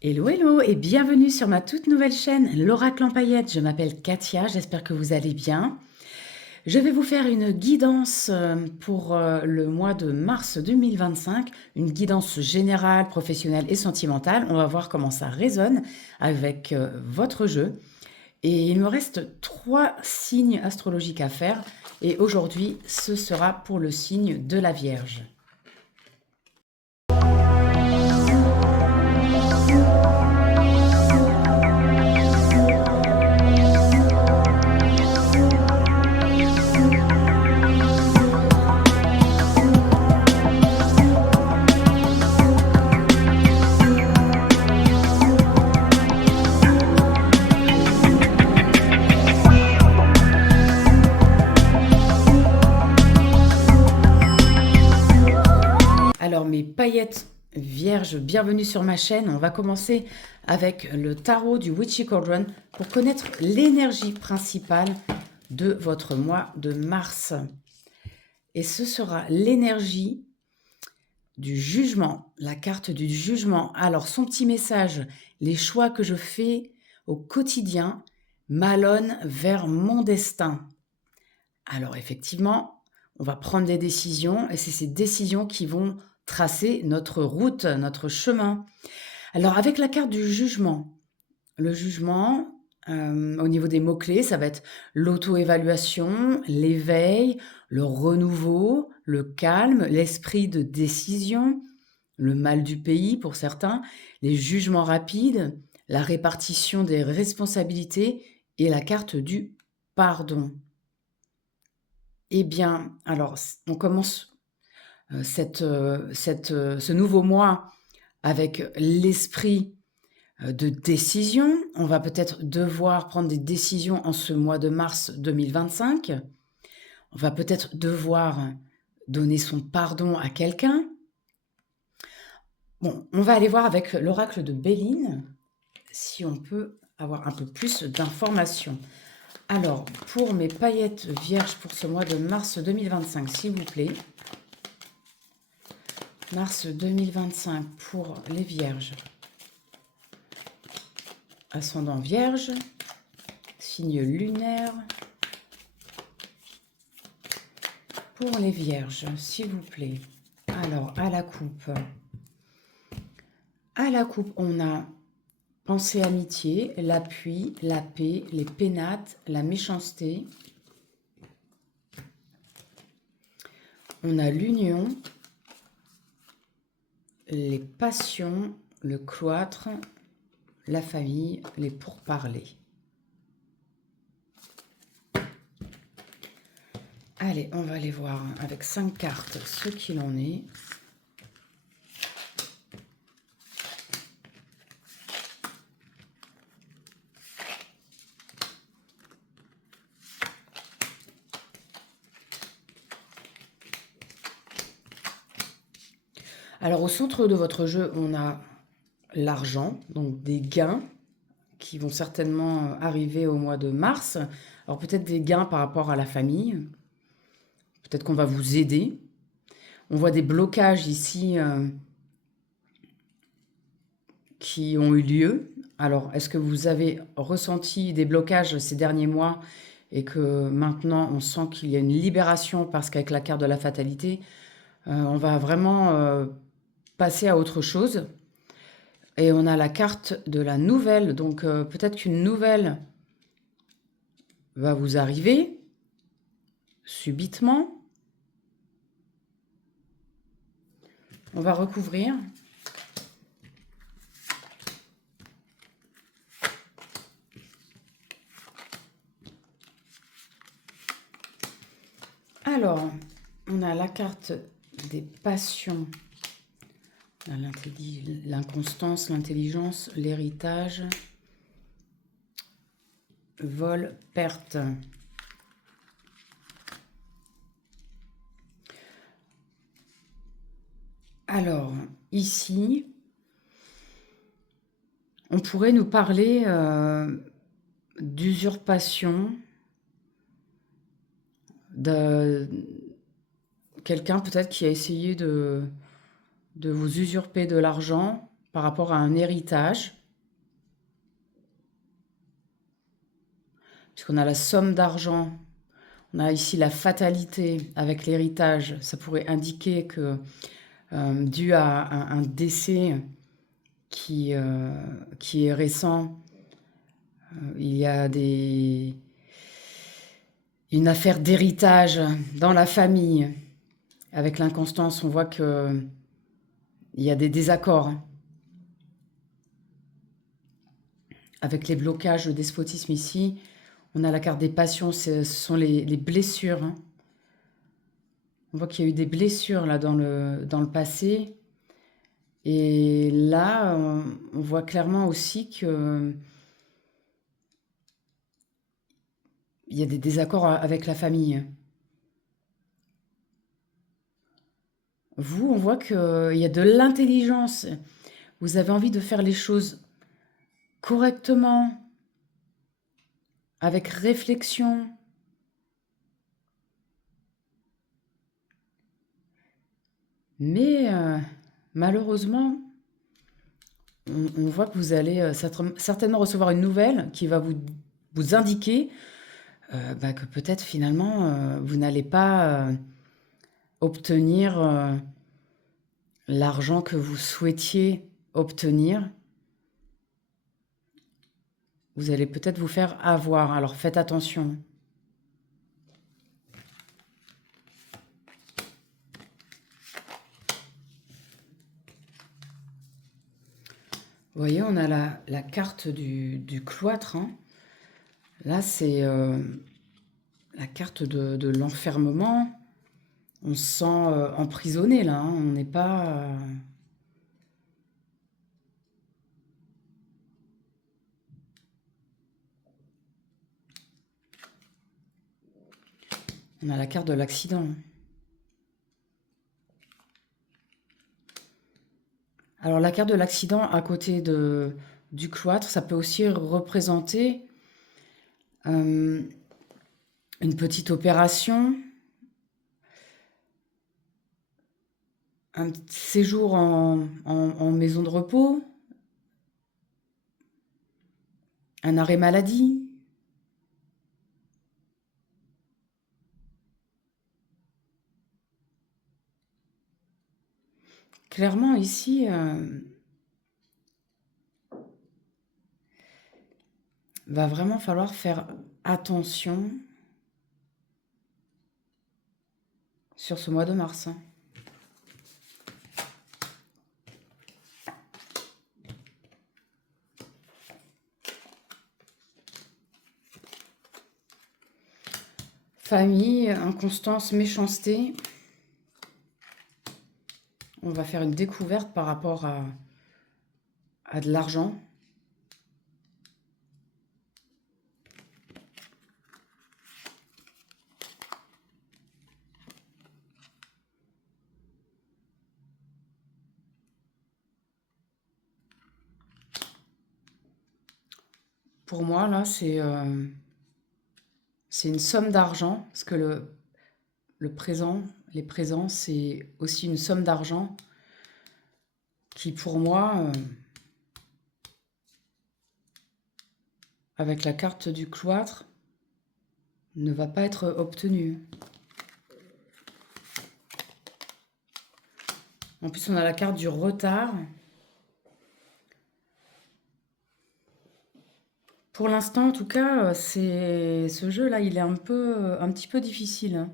Hello, hello et bienvenue sur ma toute nouvelle chaîne, l'Oracle en paillettes. Je m'appelle Katia, j'espère que vous allez bien. Je vais vous faire une guidance pour le mois de mars 2025, une guidance générale, professionnelle et sentimentale. On va voir comment ça résonne avec votre jeu. Et il me reste 3 signes astrologiques à faire. Et aujourd'hui, ce sera pour le signe de la Vierge. Alors mes paillettes vierges, bienvenue sur ma chaîne. On va commencer avec le tarot du Witchy Cauldron pour connaître l'énergie principale de votre mois de mars. Et ce sera l'énergie du jugement, la carte du jugement. Alors son petit message, les choix que je fais au quotidien m'allonnent vers mon destin. Alors effectivement, on va prendre des décisions et c'est ces décisions qui vont tracer notre route, notre chemin. Alors avec la carte du jugement, le jugement, au niveau des mots-clés, ça va être l'auto-évaluation, l'éveil, le renouveau, le calme, l'esprit de décision, le mal du pays pour certains, les jugements rapides, la répartition des responsabilités et la carte du pardon. Eh bien, alors, on commence ce nouveau mois avec l'esprit de décision. On va peut-être devoir prendre des décisions en ce mois de mars 2025. On va peut-être devoir donner son pardon à quelqu'un. Bon, on va aller voir avec l'oracle de Béline si on peut avoir un peu plus d'informations. Alors, pour mes paillettes vierges pour ce mois de mars 2025, s'il vous plaît. Mars 2025 pour les vierges. Ascendant vierge. Signe lunaire. Pour les vierges, s'il vous plaît. Alors, à la coupe. À la coupe, on a pensée amitié, l'appui, la paix, les pénates, la méchanceté. On a l'union, les passions, le cloître, la famille, les pourparlers. Allez, on va aller voir avec 5 cartes ce qu'il en est. Alors au centre de votre jeu, on a l'argent, donc des gains qui vont certainement arriver au mois de mars. Alors peut-être des gains par rapport à la famille, peut-être qu'on va vous aider. On voit des blocages ici qui ont eu lieu. Alors est-ce que vous avez ressenti des blocages ces derniers mois et que maintenant on sent qu'il y a une libération parce qu'avec la carte de la fatalité, on va vraiment passer à autre chose. Et on a la carte de la nouvelle, donc peut-être qu'une nouvelle va vous arriver subitement. On va recouvrir. Alors, on a la carte des passions, l'inconstance, l'intelligence, l'héritage, vol, perte. Alors, ici, on pourrait nous parler d'usurpation, de quelqu'un peut-être qui a essayé de vous usurper de l'argent, par rapport à un héritage. Puisqu'on a la somme d'argent, on a ici la fatalité avec l'héritage. Ça pourrait indiquer que, dû à un décès qui est récent, il y a une affaire d'héritage dans la famille. Avec l'inconstance, on voit qu'il y a des désaccords. Avec les blocages, le despotisme ici, on a la carte des passions, ce sont les blessures. Hein. On voit qu'il y a eu des blessures là dans le passé. Et là, on voit clairement aussi que il y a des désaccords avec la famille. Vous, on voit qu'il y a de l'intelligence. Vous avez envie de faire les choses correctement, avec réflexion. Mais malheureusement, on voit que vous allez certainement recevoir une nouvelle qui va vous indiquer que peut-être finalement, vous n'allez pas obtenir l'argent que vous souhaitiez obtenir. Vous allez peut-être vous faire avoir, alors faites attention. Vous voyez, on a la carte du cloître. Hein. Là, c'est la carte de l'enfermement. On se sent emprisonné, là. Hein. On n'est pas... On a la carte de l'accident. Alors, la carte de l'accident à côté du cloître, ça peut aussi représenter une petite opération, un séjour en maison de repos, un arrêt maladie. Clairement, ici, va vraiment falloir faire attention sur ce mois de mars. Hein. Famille, inconstance, méchanceté. On va faire une découverte par rapport à de l'argent. Pour moi, là, c'est une somme d'argent, parce que le présent, les présents, c'est aussi une somme d'argent qui, pour moi, avec la carte du cloître, ne va pas être obtenue. En plus, on a la carte du retard. Pour l'instant, en tout cas, ce jeu-là, il est un petit peu difficile. Hein.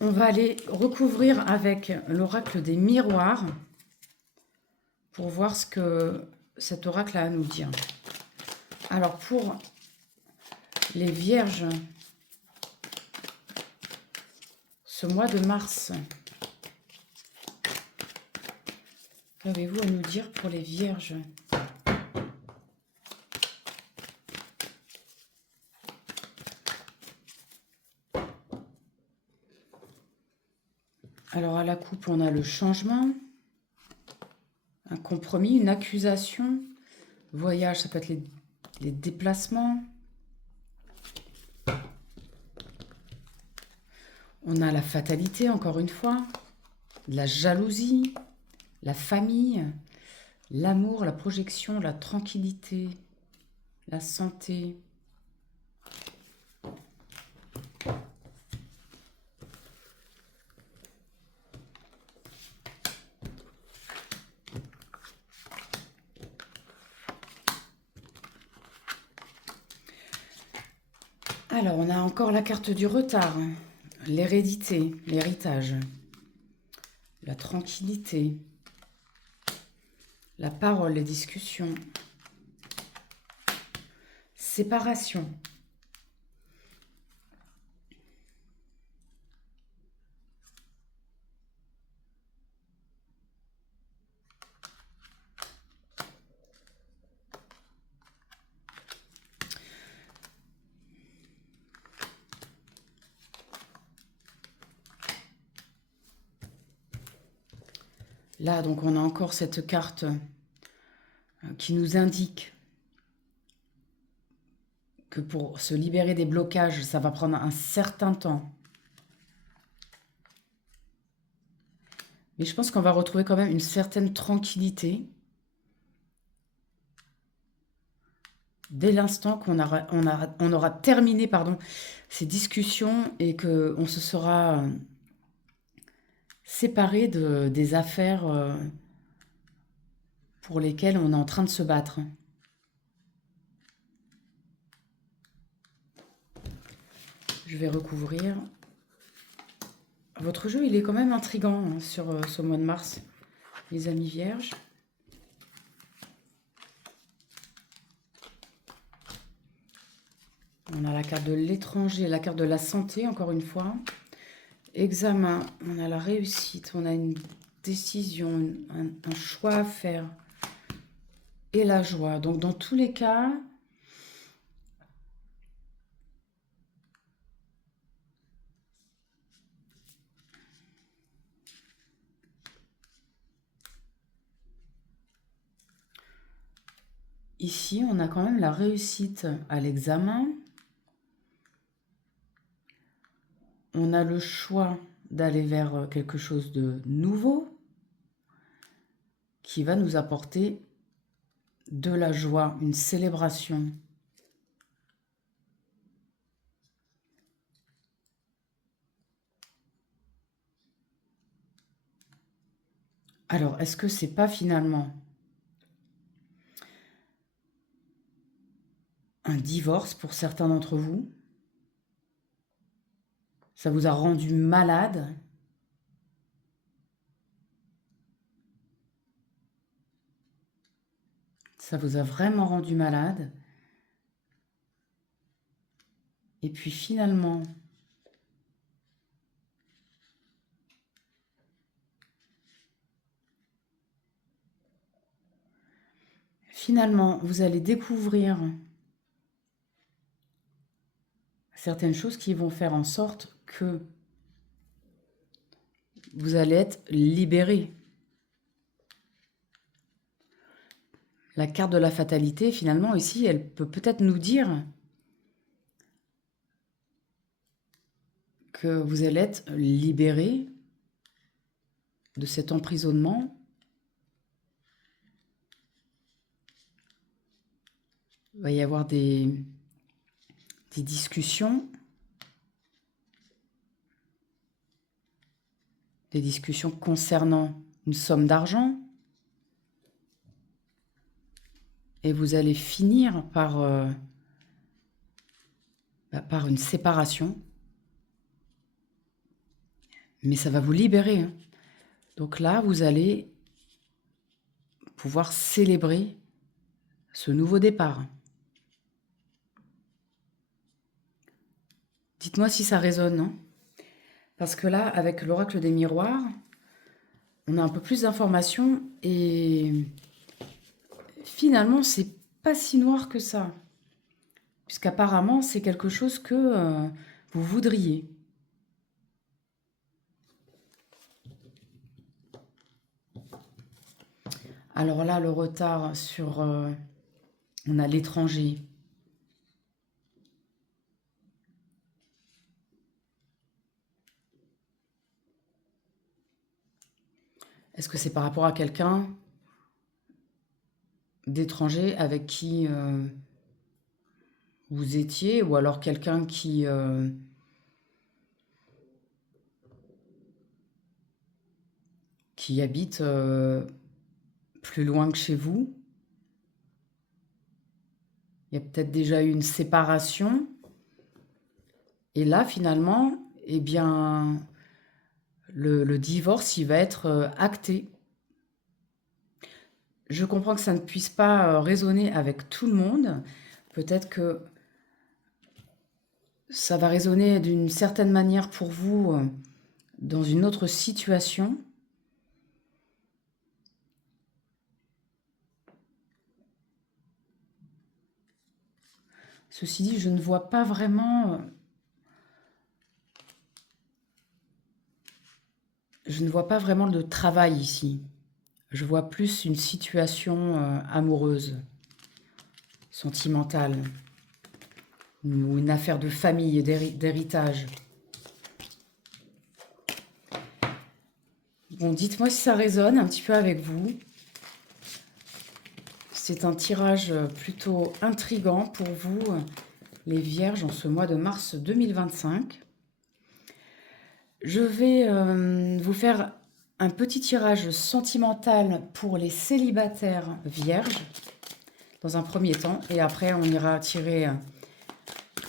On va aller recouvrir avec l'oracle des miroirs pour voir ce que cet oracle a à nous dire. Alors, pour les vierges, ce mois de mars, qu'avez-vous à nous dire pour les vierges ? Alors, à la coupe, on a le changement, un compromis, une accusation, voyage, ça peut être les déplacements. On a la fatalité, encore une fois, la jalousie, la famille, l'amour, la projection, la tranquillité, la santé. Alors, on a encore la carte du retard, hein. L'hérédité, l'héritage, la tranquillité, la parole, les discussions, séparation. Là, donc, on a encore cette carte qui nous indique que pour se libérer des blocages, ça va prendre un certain temps. Mais je pense qu'on va retrouver quand même une certaine tranquillité dès l'instant on aura terminé ces discussions et qu'on se sera séparé des affaires pour lesquelles on est en train de se battre. Je vais recouvrir. Votre jeu, il est quand même intriguant hein, sur ce mois de mars, les amis vierges. On a la carte de l'étranger, la carte de la santé, encore une fois. Examen, on a la réussite, on a une décision, un choix à faire. Et la joie. Donc, dans tous les cas, ici, on a quand même la réussite à l'examen. On a le choix d'aller vers quelque chose de nouveau qui va nous apporter de la joie, une célébration. Alors, est-ce que c'est pas finalement un divorce pour certains d'entre vous? Ça vous a rendu malade? Ça vous a vraiment rendu malade? Et puis finalement, vous allez découvrir certaines choses qui vont faire en sorte que vous allez être libéré. La carte de la fatalité, finalement, ici, elle peut peut-être nous dire que vous allez être libéré de cet emprisonnement. Il va y avoir des discussions. Des discussions concernant une somme d'argent. Et vous allez finir par une séparation. Mais ça va vous libérer. Hein. Donc là, vous allez pouvoir célébrer ce nouveau départ. Dites-moi si ça résonne. Hein. Parce que là, avec l'oracle des miroirs, on a un peu plus d'informations et finalement, c'est pas si noir que ça. Puisqu'apparemment, c'est quelque chose que vous voudriez. Alors là, le retard sur... on a l'étranger. Est-ce que c'est par rapport à quelqu'un d'étranger avec qui vous étiez, ou alors quelqu'un qui habite plus loin que chez vous? Il y a peut-être déjà eu une séparation. Et là, finalement, eh bien, le divorce, il va être acté. Je comprends que ça ne puisse pas résonner avec tout le monde. Peut-être que ça va résonner d'une certaine manière pour vous dans une autre situation. Ceci dit, je ne vois pas vraiment, le travail ici. Je vois plus une situation amoureuse, sentimentale, ou une affaire de famille et d'héritage. Bon, dites-moi si ça résonne un petit peu avec vous. C'est un tirage plutôt intriguant pour vous, les Vierges, en ce mois de mars 2025. Je vais vous faire un petit tirage sentimental pour les célibataires vierges, dans un premier temps. Et après, on ira tirer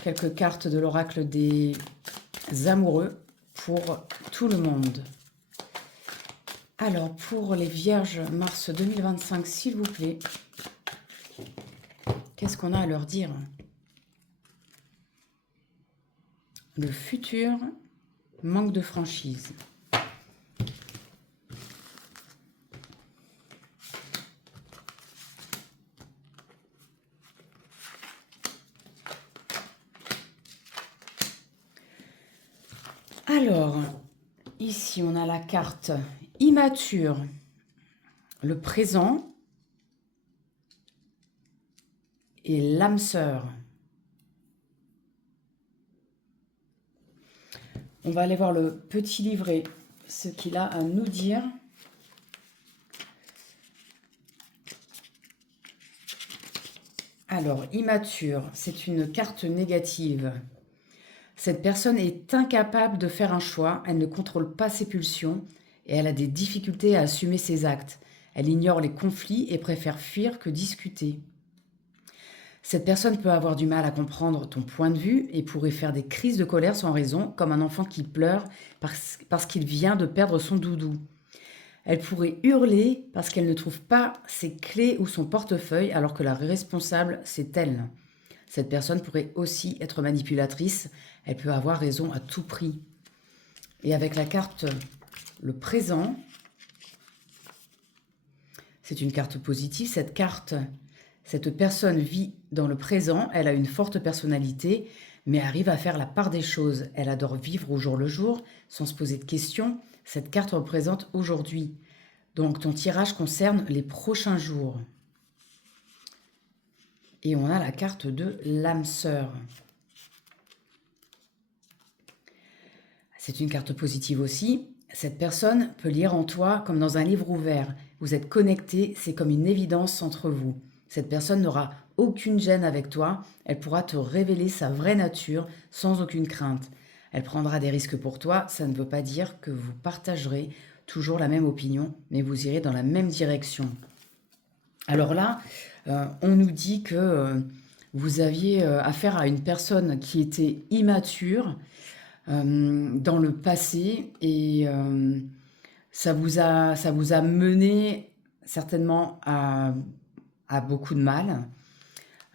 quelques cartes de l'oracle des amoureux pour tout le monde. Alors, pour les Vierges, mars 2025, s'il vous plaît, qu'est-ce qu'on a à leur dire? Le futur manque de franchise. Alors, ici, on a la carte immature, le présent et l'âme sœur. On va aller voir le petit livret, ce qu'il a à nous dire. Alors, immature, c'est une carte négative. Cette personne est incapable de faire un choix, elle ne contrôle pas ses pulsions et elle a des difficultés à assumer ses actes. Elle ignore les conflits et préfère fuir que discuter. Cette personne peut avoir du mal à comprendre ton point de vue et pourrait faire des crises de colère sans raison, comme un enfant qui pleure parce qu'il vient de perdre son doudou. Elle pourrait hurler parce qu'elle ne trouve pas ses clés ou son portefeuille alors que la responsable, c'est elle. Cette personne pourrait aussi être manipulatrice, elle peut avoir raison à tout prix. Et avec la carte le présent, c'est une carte positive. Cette personne vit dans le présent, elle a une forte personnalité, mais arrive à faire la part des choses. Elle adore vivre au jour le jour, sans se poser de questions. Cette carte représente aujourd'hui. Donc ton tirage concerne les prochains jours. Et on a la carte de l'âme sœur. C'est une carte positive aussi. Cette personne peut lire en toi comme dans un livre ouvert. Vous êtes connectés, c'est comme une évidence entre vous. Cette personne n'aura aucune gêne avec toi. Elle pourra te révéler sa vraie nature sans aucune crainte. Elle prendra des risques pour toi. Ça ne veut pas dire que vous partagerez toujours la même opinion, mais vous irez dans la même direction. Alors là, on nous dit que vous aviez affaire à une personne qui était immature dans le passé et ça vous a mené certainement à beaucoup de mal,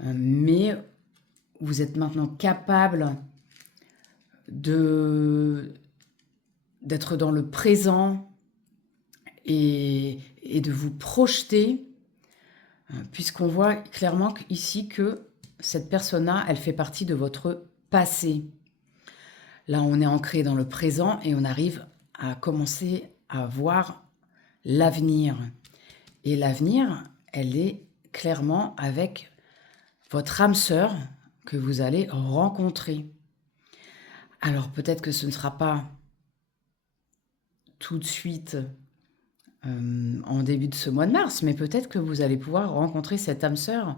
mais vous êtes maintenant capable d'être dans le présent et de vous projeter, puisqu'on voit clairement ici que cette personne-là, elle fait partie de votre passé. Là, on est ancré dans le présent et on arrive à commencer à voir l'avenir. Et l'avenir, elle est clairement avec votre âme sœur que vous allez rencontrer. Alors peut-être que ce ne sera pas tout de suite en début de ce mois de mars, mais peut-être que vous allez pouvoir rencontrer cette âme sœur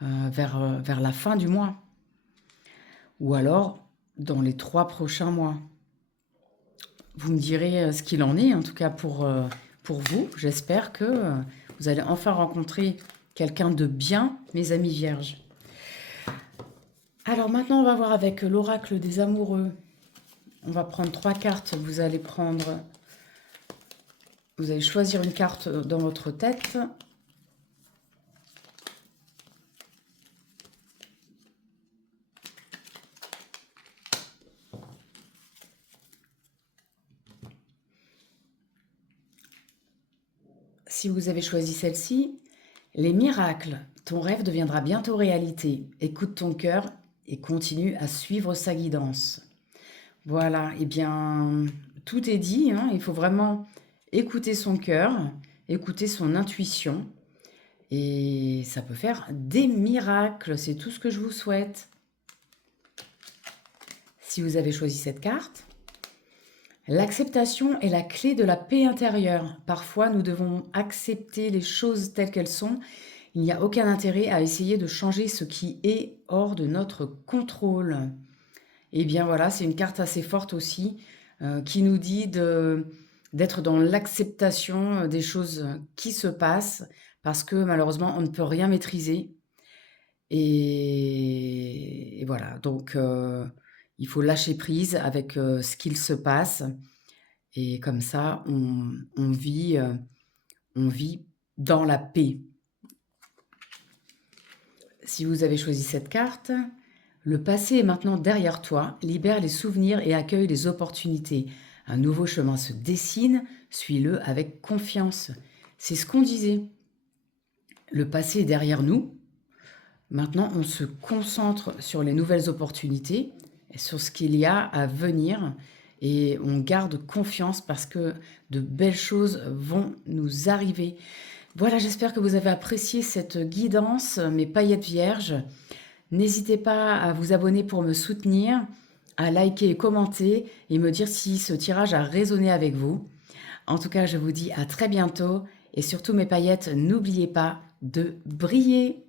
vers la fin du mois, ou alors dans les 3 prochains mois. Vous me direz ce qu'il en est, en tout cas pour vous. J'espère que vous allez enfin rencontrer quelqu'un de bien, mes amis vierges. Alors maintenant, on va voir avec l'oracle des amoureux. On va prendre 3 cartes. Vous allez choisir une carte dans votre tête. Si vous avez choisi celle-ci, les miracles, ton rêve deviendra bientôt réalité. Écoute ton cœur et continue à suivre sa guidance. Voilà, eh bien, tout est dit, hein. Il faut vraiment écouter son cœur, écouter son intuition, et ça peut faire des miracles. C'est tout ce que je vous souhaite. Si vous avez choisi cette carte, l'acceptation est la clé de la paix intérieure. Parfois, nous devons accepter les choses telles qu'elles sont. Il n'y a aucun intérêt à essayer de changer ce qui est hors de notre contrôle. Eh bien voilà, c'est une carte assez forte aussi qui nous dit d'être dans l'acceptation des choses qui se passent parce que malheureusement, on ne peut rien maîtriser. Et voilà, donc il faut lâcher prise avec ce qu'il se passe. Et comme ça, on vit dans la paix. Si vous avez choisi cette carte, le passé est maintenant derrière toi, libère les souvenirs et accueille les opportunités. Un nouveau chemin se dessine, suis-le avec confiance. C'est ce qu'on disait. Le passé est derrière nous. Maintenant, on se concentre sur les nouvelles opportunités, et sur ce qu'il y a à venir, et on garde confiance parce que de belles choses vont nous arriver. Voilà, j'espère que vous avez apprécié cette guidance, mes paillettes vierges. N'hésitez pas à vous abonner pour me soutenir, à liker et commenter et me dire si ce tirage a résonné avec vous. En tout cas, je vous dis à très bientôt et surtout mes paillettes, n'oubliez pas de briller.